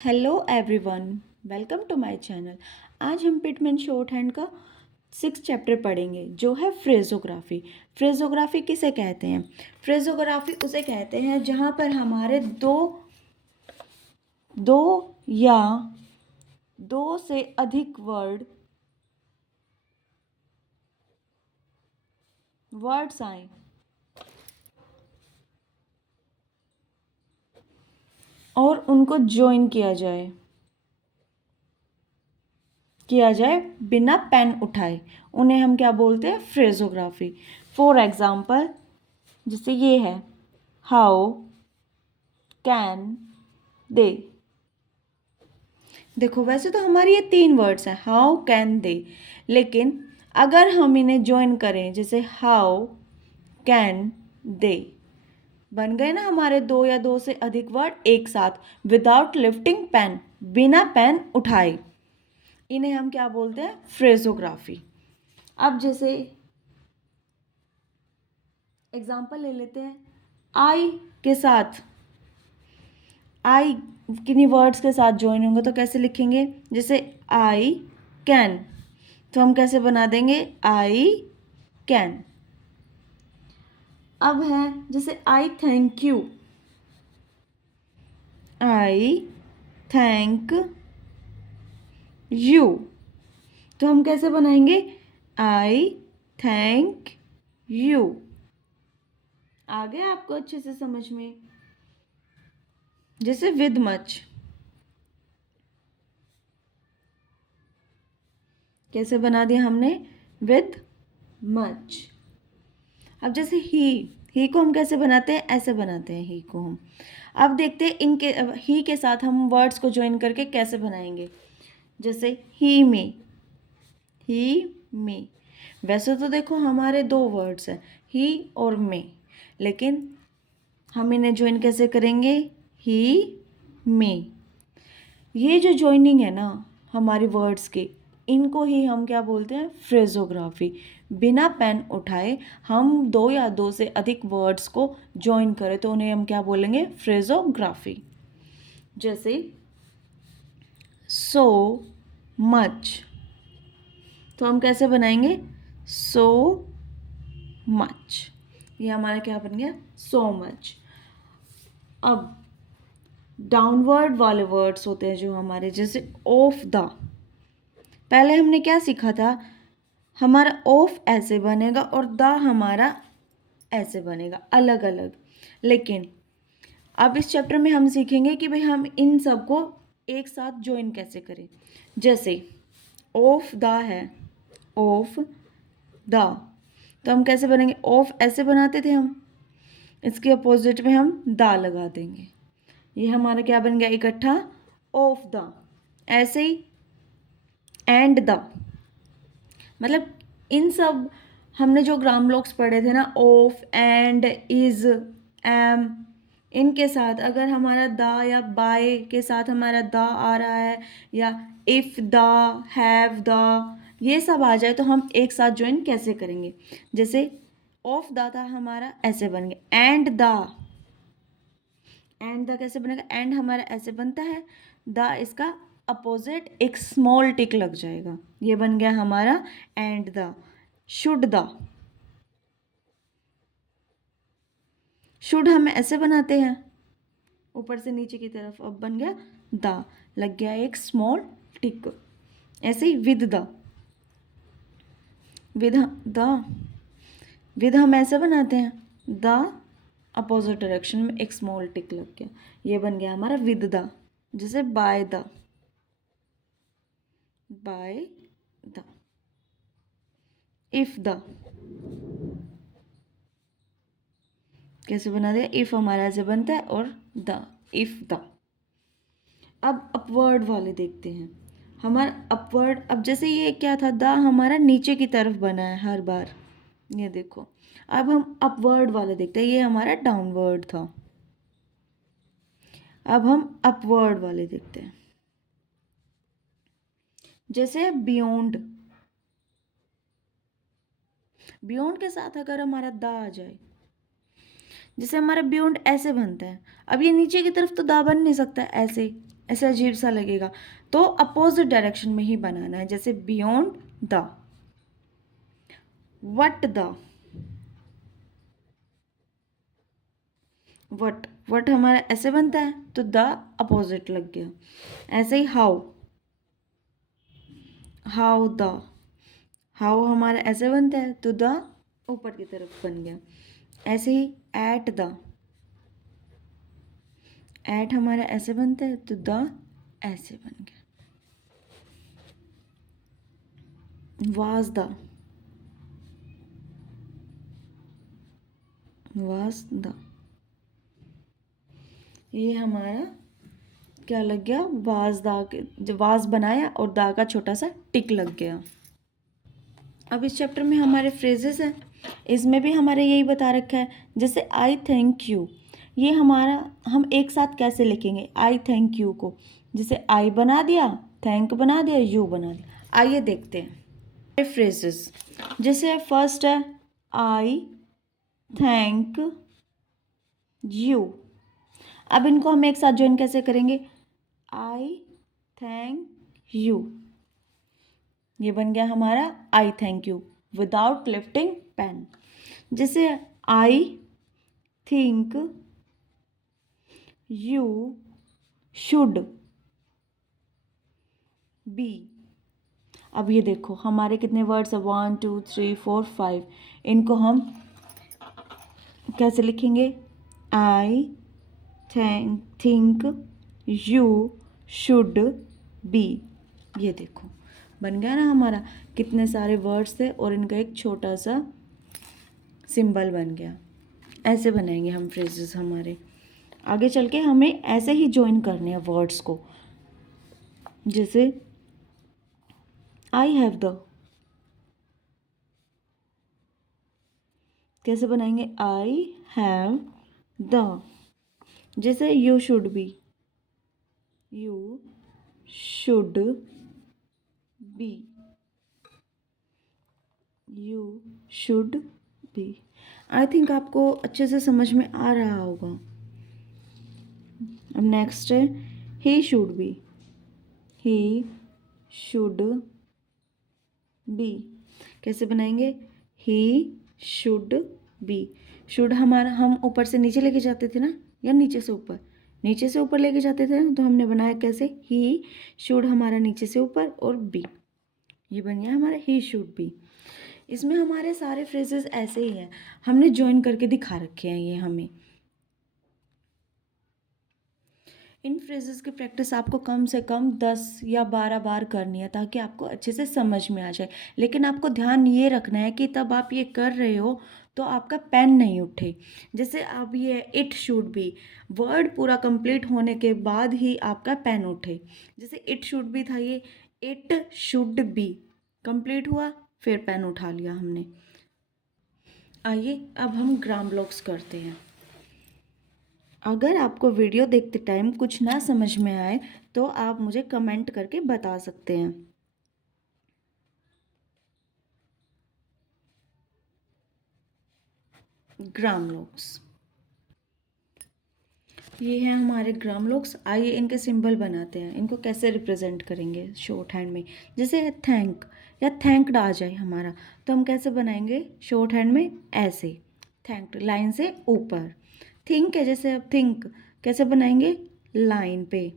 Hello everyone, welcome to my channel. आज हम Pitman short hand का 6 चैप्टर पढ़ेंगे जो है फ्रेजोग्राफी। फ्रेजोग्राफी किसे कहते हैं? फ्रेजोग्राफी उसे कहते हैं जहाँ पर हमारे दो या दो से अधिक वर्ड्स आए और उनको ज्वाइन किया जाए बिना पेन उठाए, उन्हें हम क्या बोलते हैं? फ्रेजोग्राफी। फॉर एग्जाम्पल, जैसे ये है हाउ कैन दे। देखो, वैसे तो हमारी ये 3 वर्ड्स हैं, हाउ कैन दे, लेकिन अगर हम इन्हें ज्वाइन करें, जैसे हाउ कैन दे, बन गए ना हमारे दो या दो से अधिक वर्ड एक साथ, विदाउट लिफ्टिंग पेन, बिना पेन उठाए। इन्हें हम क्या बोलते हैं? फ्रेजोग्राफी। अब जैसे एग्जाम्पल ले लेते हैं, आई के साथ, आई किन्हीं वर्ड्स के साथ ज्वाइन होंगे तो कैसे लिखेंगे? जैसे आई कैन, तो हम कैसे बना देंगे? I can. अब है जैसे आई thank you, I thank you, तो हम कैसे बनाएंगे? आई थैंक यू। आ गया आपको अच्छे से समझ में? जैसे विद मच, कैसे बना दिया हमने? With much. अब जैसे ही को हम कैसे बनाते हैं? ऐसे बनाते हैं ही को हम। अब देखते हैं इनके ही के साथ हम वर्ड्स को ज्वाइन करके कैसे बनाएंगे। जैसे ही में, वैसे तो देखो हमारे 2 वर्ड्स हैं, ही और में, लेकिन हम इन्हें ज्वाइन कैसे करेंगे? ही में। ये जो ज्वाइनिंग है ना हमारे वर्ड्स के, इनको ही हम क्या बोलते हैं? फ्रेजोग्राफी। बिना पेन उठाए हम दो या दो से अधिक वर्ड्स को ज्वाइन करें तो उन्हें हम क्या बोलेंगे? फ्रेजोग्राफी। जैसे सो मच, तो हम कैसे बनाएंगे? So much. ये हमारा क्या बन गया? So much. अब डाउनवर्ड वाले वर्ड्स होते हैं जो हमारे, जैसे ऑफ द। पहले हमने क्या सीखा था? हमारा ऑफ ऐसे बनेगा और द हमारा ऐसे बनेगा, अलग अलग। लेकिन अब इस चैप्टर में हम सीखेंगे कि भाई हम इन सबको एक साथ ज्वाइन कैसे करें। जैसे ऑफ द है, ऑफ द, तो हम कैसे बनेंगे? ऑफ ऐसे बनाते थे हम, इसके अपोजिट में हम दा लगा देंगे। ये हमारा क्या बन गया इकट्ठा? Of the. ऐसे ही एंड द, मतलब इन सब हमने जो ग्राम ब्लॉक्स पढ़े थे ना, ऑफ, एंड, इज, एम, इनके साथ अगर हमारा द या बाय के साथ हमारा द आ रहा है, या इफ द, हैव द, ये सब आ जाए तो हम एक साथ ज्वाइन कैसे करेंगे? जैसे ऑफ द था हमारा, ऐसे बन गया। एंड द कैसे बनेगा? एंड हमारा ऐसे बनता है, द इसका अपोजिट एक स्मॉल टिक लग जाएगा, ये बन गया हमारा and the. Should the, should हम ऐसे बनाते हैं ऊपर से नीचे की तरफ, अब बन गया द, लग गया एक स्मॉल टिक। ऐसे ही विद द, विद हम ऐसे बनाते हैं, द अपोजिट डायरेक्शन में एक स्मॉल टिक लग गया, ये बन गया हमारा विद द। जैसे बाय द, इफ द, कैसे बना दिया? इफ हमारा ऐसे बनता है और द, इफ द। अब अपवर्ड वाले देखते हैं। हमारा अपवर्ड, अब जैसे ये क्या था? द हमारा नीचे की तरफ बना है हर बार, ये देखो। अब हम अपवर्ड वाले देखते हैं, ये हमारा डाउनवर्ड था। अब हम अपवर्ड वाले देखते हैं, जैसे बियॉन्ड। बियॉन्ड के साथ अगर हमारा द आ जाए, जैसे हमारा बियॉन्ड ऐसे बनता है, अब ये नीचे की तरफ तो दा बन नहीं सकता ऐसे, ऐसे अजीब सा लगेगा, तो अपोजिट डायरेक्शन में ही बनाना है, जैसे beyond the, what the, what हमारा ऐसे बनता है तो द अपोजिट लग गया। ऐसे ही हाउ, हाउ द, हाउ हमारा ऐसे बनता है तो द ऊपर की तरफ बन गया। ऐसे ही एट द, एट हमारा ऐसे बनता है तो द ऐसे बन गया। वाज द, वाज द, ये हमारा क्या लग गया, वाज दा के, जब वाज बनाया और दा का छोटा सा टिक लग गया। अब इस चैप्टर में हमारे फ्रेजेस हैं, इसमें भी हमारे यही बता रखा है। जैसे आई थैंक यू, ये हमारा हम एक साथ कैसे लिखेंगे आई थैंक यू को, जैसे आई बना दिया, थैंक बना दिया, यू बना दिया। आइए देखते हैं फ्रेजेस। जैसे फर्स्ट है आई थैंक यू। अब इनको हम एक साथ ज्वाइन कैसे करेंगे, आई थैंक यू, ये बन गया हमारा I thank you without lifting pen. जैसे I think you should be. अब ये देखो हमारे कितने वर्ड्स है, 1 2 3 4 5, इनको हम कैसे लिखेंगे, आई थिंक यू शुड बी। ये देखो बन गया ना हमारा, कितने सारे वर्ड्स थे और इनका एक छोटा सा सिंबल बन गया। ऐसे बनाएंगे हम फ्रेजेस हमारे, आगे चल के हमें ऐसे ही ज्वाइन करने हैं वर्ड्स को। जैसे आई हैव द, कैसे बनाएंगे, आई हैव द। जैसे you should B, you should B, you should B. I think आपको अच्छे से समझ में आ रहा होगा। अब नेक्स्ट है he should be, he should be. कैसे बनाएंगे, ही शुड बी। शुड हमारा हम ऊपर से नीचे लेके जाते थे ना, या नीचे से ऊपर, नीचे से ऊपर लेके जाते थे ना, तो हमने बनाया कैसे, ही शुड हमारा नीचे से ऊपर और बी, ये बन गया हमारा ही शुड बी। इसमें हमारे सारे फ्रेजेस ऐसे ही हैं, हमने ज्वाइन करके दिखा रखे हैं ये हमें। इन फ्रेजेस की प्रैक्टिस आपको कम से कम 10 या 12 बार करनी है, ताकि आपको अच्छे से समझ में आ जाए। लेकिन आपको ध्यान ये रखना है कि तब आप ये कर रहे हो तो आपका पेन नहीं उठे। जैसे अब ये इट शुड बी, वर्ड पूरा कंप्लीट होने के बाद ही आपका पेन उठे। जैसे इट शुड बी था, ये इट शुड बी कंप्लीट हुआ, फिर पेन उठा लिया हमने। आइए अब हम ग्राम ब्लॉक्स करते हैं। अगर आपको वीडियो देखते टाइम कुछ ना समझ में आए तो आप मुझे कमेंट करके बता सकते हैं। ग्राम ब्लॉक्स, ये हैं हमारे ग्राम ब्लॉक्स। आइए इनके सिंबल बनाते हैं, इनको कैसे रिप्रेजेंट करेंगे शॉर्ट हैंड में। जैसे थैंक या थैंक्ड आ जाए हमारा, तो हम कैसे बनाएंगे शॉर्ट हैंड में, ऐसे थैंक्ड लाइन से ऊपर। थिंक है, जैसे अब थिंक कैसे बनाएंगे, लाइन पे।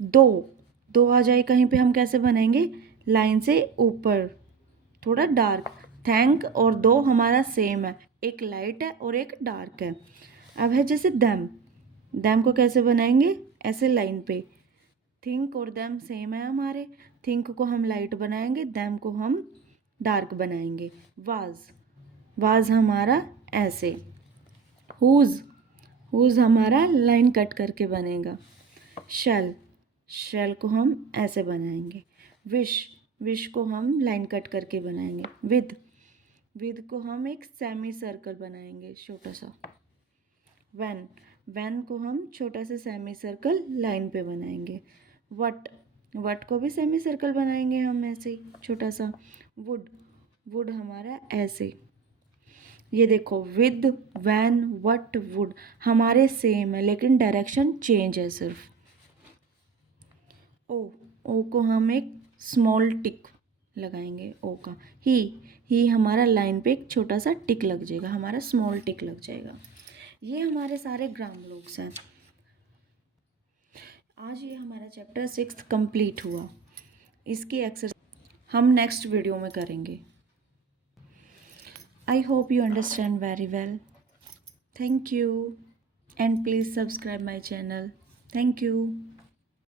दो, दो आ जाए कहीं पे, हम कैसे बनाएंगे, लाइन से ऊपर थोड़ा डार्क। थैंक और दो हमारा सेम है, एक लाइट है और एक डार्क है। अब है जैसे दैम, दैम को कैसे बनाएंगे, ऐसे लाइन पे। थिंक और दैम सेम है हमारे, थिंक को हम लाइट बनाएंगे, दैम को हम डार्क बनाएंगे। वाज, वाज हमारा ऐसे। हुज, हुज हमारा लाइन कट करके बनेगा। शेल, शेल को हम ऐसे बनाएंगे। विश, विश को हम लाइन कट करके बनाएंगे। विद, विद को हम एक सेमी सर्कल बनाएंगे छोटा सा। वैन, वैन को हम छोटा सा सेमी सर्कल लाइन पे बनाएंगे। वट, वट को भी सेमी सर्कल बनाएंगे हम ऐसे ही छोटा सा। वुड, वुड हमारा ऐसे। ये देखो विद, वैन, वट, वुड हमारे सेम है, लेकिन डायरेक्शन चेंज है सिर्फ। ओ, ओ को हम एक स्मॉल टिक लगाएंगे, ओ का। ही हमारा लाइन पे एक छोटा सा टिक लग जाएगा, हमारा स्मॉल टिक लग जाएगा। ये हमारे सारे ग्राम लोग्स हैं। आज ये हमारा चैप्टर 6 कंप्लीट हुआ। इसकी एक्सरसाइज हम नेक्स्ट वीडियो में करेंगे। I hope you understand very well. Thank you and please subscribe my channel. Thank you.